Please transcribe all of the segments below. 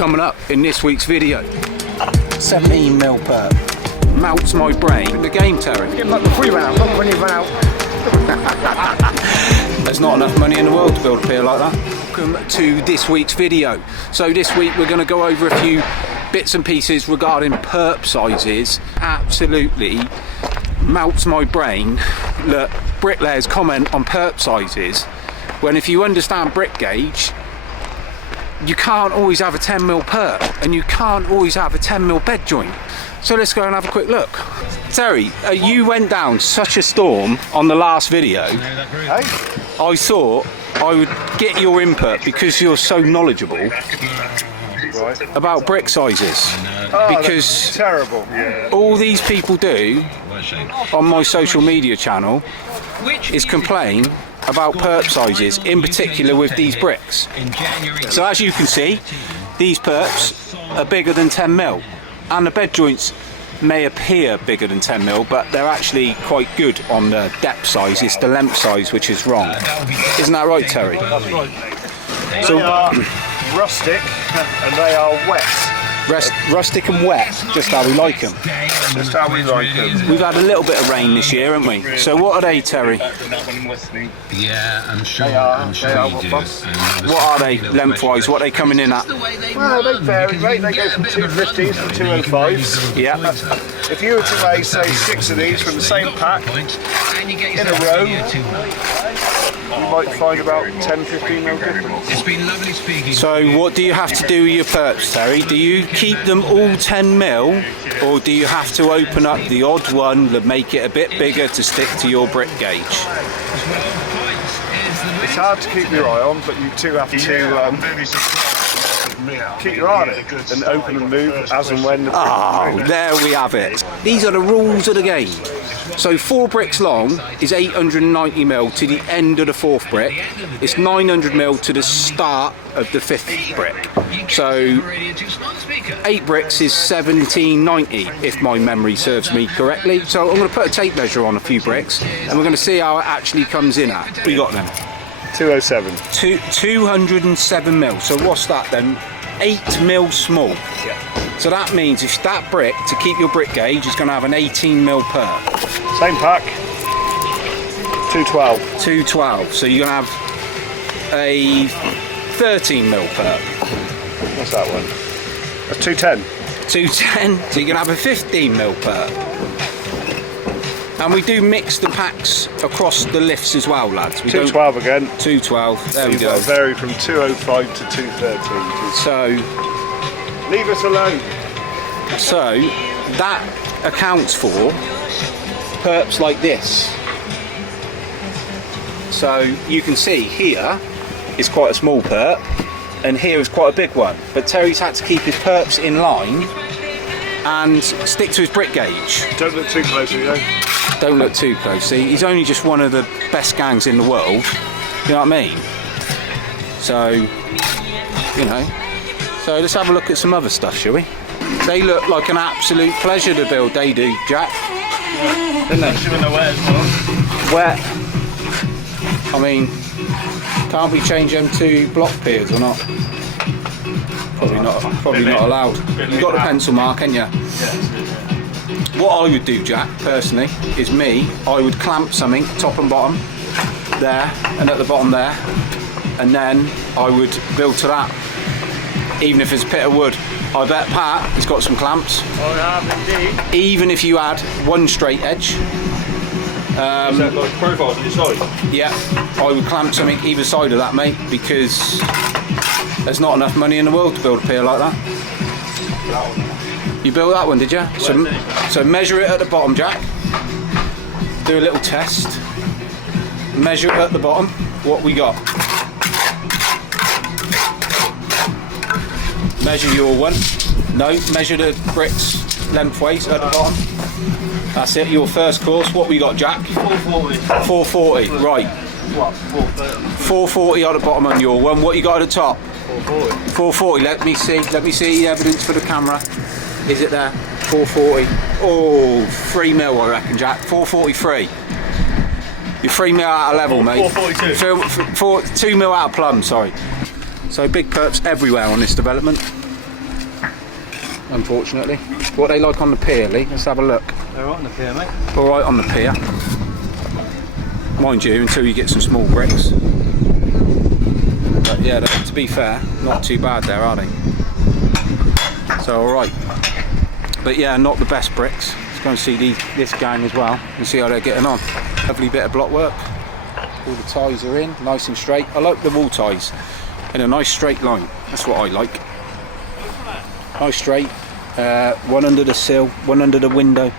coming up in this week's video. 17mm perp. Melts my brain. The game, Terry. Get like before you ran out, not when you ran out. There's not enough money in the world to build a pier like that. Welcome to this week's video. So this week we're going to go over a few bits and pieces regarding perp sizes. Absolutely melts my brain that bricklayers comment on perp sizes when, if you understand brick gauge, you can't always have a 10mm perp and you can't always have a 10mm bed joint. So let's go and have a quick look. Terry, you went down such a storm on the last video. I thought I would get your input because you're so knowledgeable about brick sizes. Because terrible. All these people do on my social media channel is complain about perp sizes, in particular with these bricks. So as you can see, these perps are bigger than 10mm, and the bed joints may appear bigger than 10mm, but they're actually quite good on the depth size. It's the length size which is wrong. Isn't that right, Terry? That's right. So they are rustic and they are wet. Rustic and wet, just how we like them. Just how we like them. We've had a little bit of rain this year, haven't we? So what are they, Terry? Yeah, I'm sure. They are What are they lengthwise? What are they coming in at? Well, they vary, right? They go from 250s to 205s. Yeah. If you were to lay, say, 6 of these from the same pack in a row, you might find about 10-15mm difference. It's been lovely speaking. So what do you have to do with your perps, Terry? Do you keep them all 10mm, or do you have to open up the odd one that make it a bit bigger to stick to your brick gauge? It's hard to keep your eye on, but you do have to keep your eye on it and open and move as and when. There we have it. These are the rules of the game. So 4 bricks long is 890mm to the end of the 4th brick. It's 900mm to the start of the 5th brick. So 8 bricks is 1790 if my memory serves me correctly. So I'm going to put a tape measure on a few bricks and we're going to see how it actually comes in at. We got them. 207. 207mm. So what's that then? 8mm small. Yeah. So that means if that brick, to keep your brick gauge, is going to have an 18mm perp. Same pack. 212. 212. So you're going to have a 13mm perp. What's that one? That's 210. 210. So you're going to have a 15mm perp. And we do mix the packs across the lifts as well, lads. We 212 again. 212. There we go. You've got to vary from 205 to 213. So leave us alone. So that accounts for perps like this. So you can see here is quite a small perp and here is quite a big one. But Terry's had to keep his perps in line and stick to his brick gauge. Don't look too closely though. Don't look too closely. He's only just one of the best gangs in the world. You know what I mean? So, you know. So let's have a look at some other stuff, shall we? They look like an absolute pleasure to build, they do, Jack. Yeah. Don't they? Wet. I mean, can't we change them to block piers or not? Probably not allowed. You've got the pencil mark, haven't you? What I would do, Jack, personally, is I would clamp something, top and bottom, there, and at the bottom there, and then I would build to that. Even if it's a bit of wood. I bet Pat has got some clamps. I have indeed. Even if you had one straight edge. Is that like profiles on your side? Yeah, I would clamp something either side of that, mate, because there's not enough money in the world to build a pier like that. You built that one, did you? So measure it at the bottom, Jack. Do a little test. Measure it at the bottom. What we got? Measure your one. No, measure the bricks lengthways at the bottom. That's it, your first course. What we got, Jack? 440. 440, right. What? 430. 440 at the bottom on your one. What you got at the top? 440. 440, let me see the evidence for the camera. Is it there? 440. Oh, 3mm I reckon, Jack. 443. You're 3mm out of level, mate. 442. 2mm out of plumb, sorry. So big perps everywhere on this development. unfortunately. What they like on the pier, Lee? Let's have a look. They're right on the pier, mate. All right on the pier. Mind you, until you get some small bricks. But yeah, to be fair, not too bad there, are they? So all right. But yeah, not the best bricks. Let's go and see this gang as well and see how they're getting on. Lovely bit of block work. All the ties are in, nice and straight. I like the wall ties in a nice straight line. That's what I like. Nice straight. One under the sill, one under the window.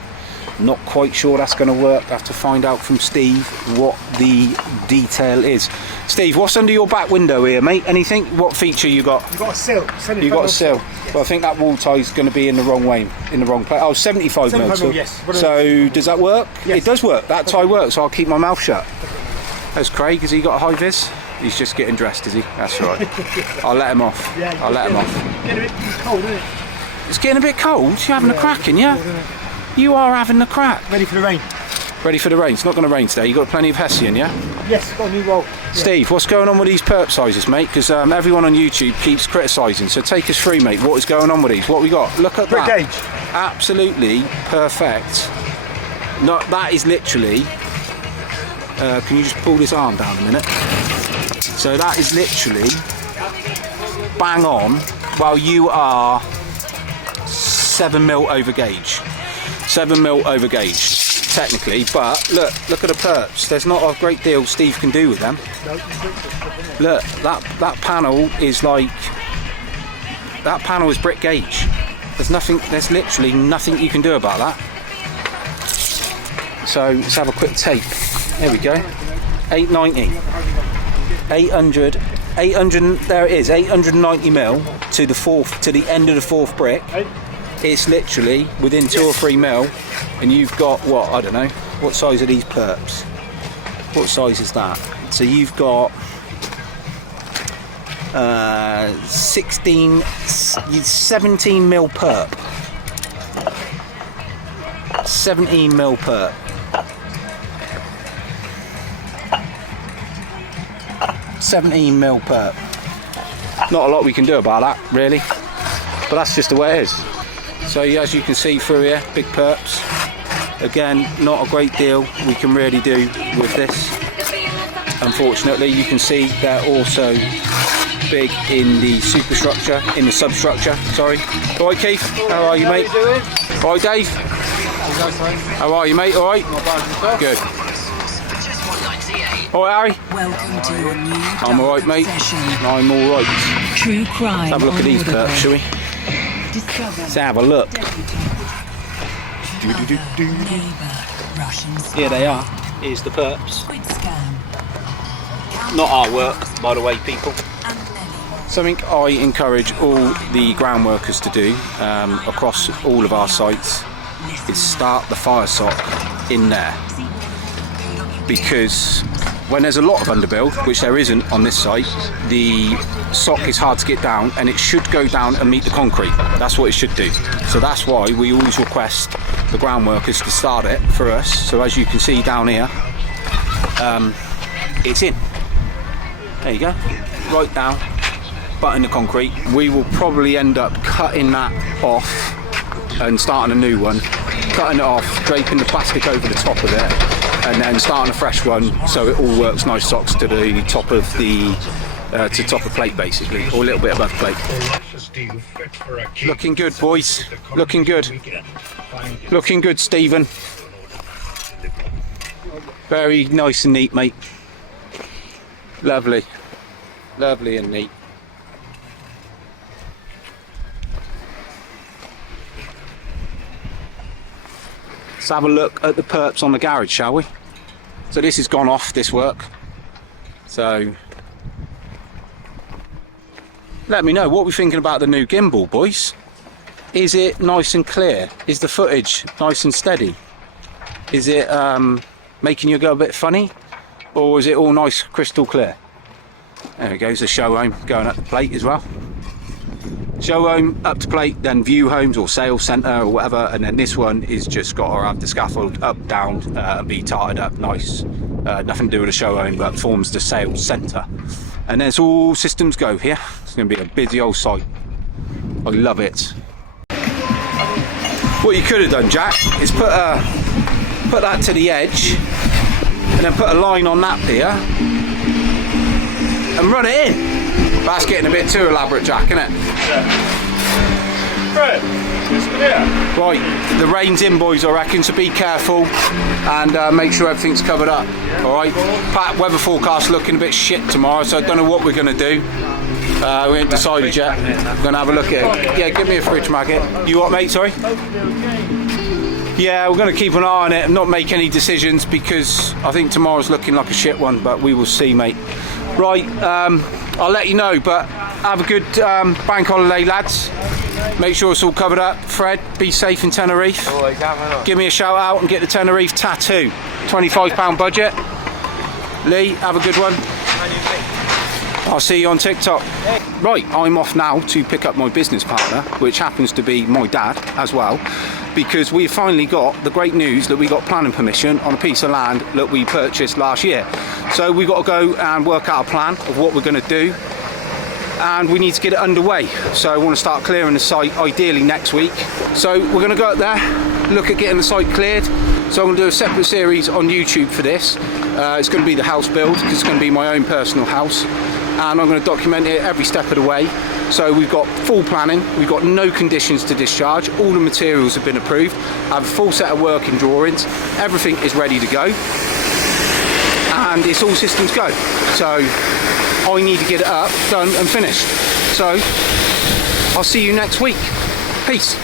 Not quite sure that's going to work. I have to find out from Steve what the detail is. Steve, what's under your back window here, mate? Anything? What feature you got? You've got a sill. You got a sill. Yes. Well, I think that wall tie is going to be in the wrong way, in the wrong place. Oh, 75 mil. So, yes. So does that work? Yes. It does work. That tie works. So I'll keep my mouth shut. There's Craig. Has he got a high vis? He's just getting dressed, is he? That's right. I'll let him off. Yeah, I'll let him off. It's cold, isn't it? It's getting a bit cold. You're having a cracking, yeah? You are having the crack. Ready for the rain. Ready for the rain. It's not going to rain today. You've got plenty of Hessian, yeah? Yes, got a new roll. Yeah. Steve, what's going on with these perp sizes, mate? Because everyone on YouTube keeps criticising. So take us through, mate. What is going on with these? What we got? Look at Brick that. gauge. Absolutely perfect. No, that is literally... can you just pull this arm down a minute? So that is literally bang on. Well, you are 7 mil over gauge. 7 mil over gauge, technically, but look at the perps. There's not a great deal Steve can do with them. Look, that panel is like, that panel is brick gauge. There's literally nothing you can do about that. So let's have a quick tape. There we go. 890. 800, there it is, 890 mil to the end of the fourth brick. It's literally within 2 or 3 mil, and you've got what, I don't know, what size are these perps? What size is that? So you've got 17 mil perp. 17 mil perp. 17 mil perp. Not a lot we can do about that, really, but that's just the way it is. So as you can see through here, big perps. Again, not a great deal we can really do with this. Unfortunately, you can see they're also big in the superstructure, in the substructure, sorry. All right, Keith, how are you, mate? All right, Dave? How are you, mate? All right? Good. All right, Harry? Welcome to your new I'm all right, mate. I'm all right. True crime. Let's have a look at these perps, shall we? Let's have a look. Here they are. Here's the perps. Not our work, by the way, people. Something I encourage all the ground workers to do across all of our sites is start the fire sock in there. Because when there's a lot of underbuild, which there isn't on this site, the sock is hard to get down, and it should go down and meet the concrete. That's what it should do. So that's why we always request the ground workers to start it for us. So as you can see down here, it's in. There you go, right down, butt in the concrete. We will probably end up cutting that off and starting a new one, cutting it off, draping the plastic over the top of it, and then starting a fresh one so it all works nice socks to the top of the top of plate, basically, or a little bit above plate. Looking good, boys. Looking good. Looking good, Stephen. Very nice and neat, mate. Lovely. Lovely and neat. Let's have a look at the perps on the garage, shall we? So this has gone off, this work. So let me know what we're thinking about the new gimbal, boys. Is it nice and clear? Is the footage nice and steady? Is it making you go a bit funny? Or is it all nice, crystal clear? There it goes, the show home going up the plate as well. Show home up to plate, then view homes or sales centre or whatever, and then this one is just got to have the scaffold up, down, and be tarted up nice. Nothing to do with the show home, but forms the sales centre. And there's all systems go here. It's going to be a busy old site. I love it. What you could have done, Jack, is put that to the edge and then put a line on that pier and run it in. That's getting a bit too elaborate, Jack, isn't it? Right, this one here. Right, the rain's in, boys, I reckon, so be careful and make sure everything's covered up. Alright, weather forecast looking a bit shit tomorrow, so I don't know what we're going to do. We ain't decided yet. We're going to have a look at it. Yeah, give me a fridge maggot. You what, mate? Sorry? Yeah, we're going to keep an eye on it and not make any decisions because I think tomorrow's looking like a shit one, but we will see, mate. Right, I'll let you know, but have a good bank holiday, lads. Make sure it's all covered up. Fred, be safe in Tenerife. Give me a shout out and get the Tenerife tattoo. £25 budget. Lee, have a good one. I'll see you on TikTok. Right, I'm off now to pick up my business partner, which happens to be my dad as well, because we've finally got the great news that we got planning permission on a piece of land that we purchased last year. So we've got to go and work out a plan of what we're going to do, and we need to get it underway. So I want to start clearing the site ideally next week. So we're going to go up there, look at getting the site cleared. So I'm going to do a separate series on YouTube for this. It's going to be the house build, because it's going to be my own personal house, and I'm going to document it every step of the way. So we've got full planning, we've got no conditions to discharge, all the materials have been approved, I have a full set of working drawings, everything is ready to go, and it's all systems go. So I need to get it up, done and finished. So I'll see you next week. Peace.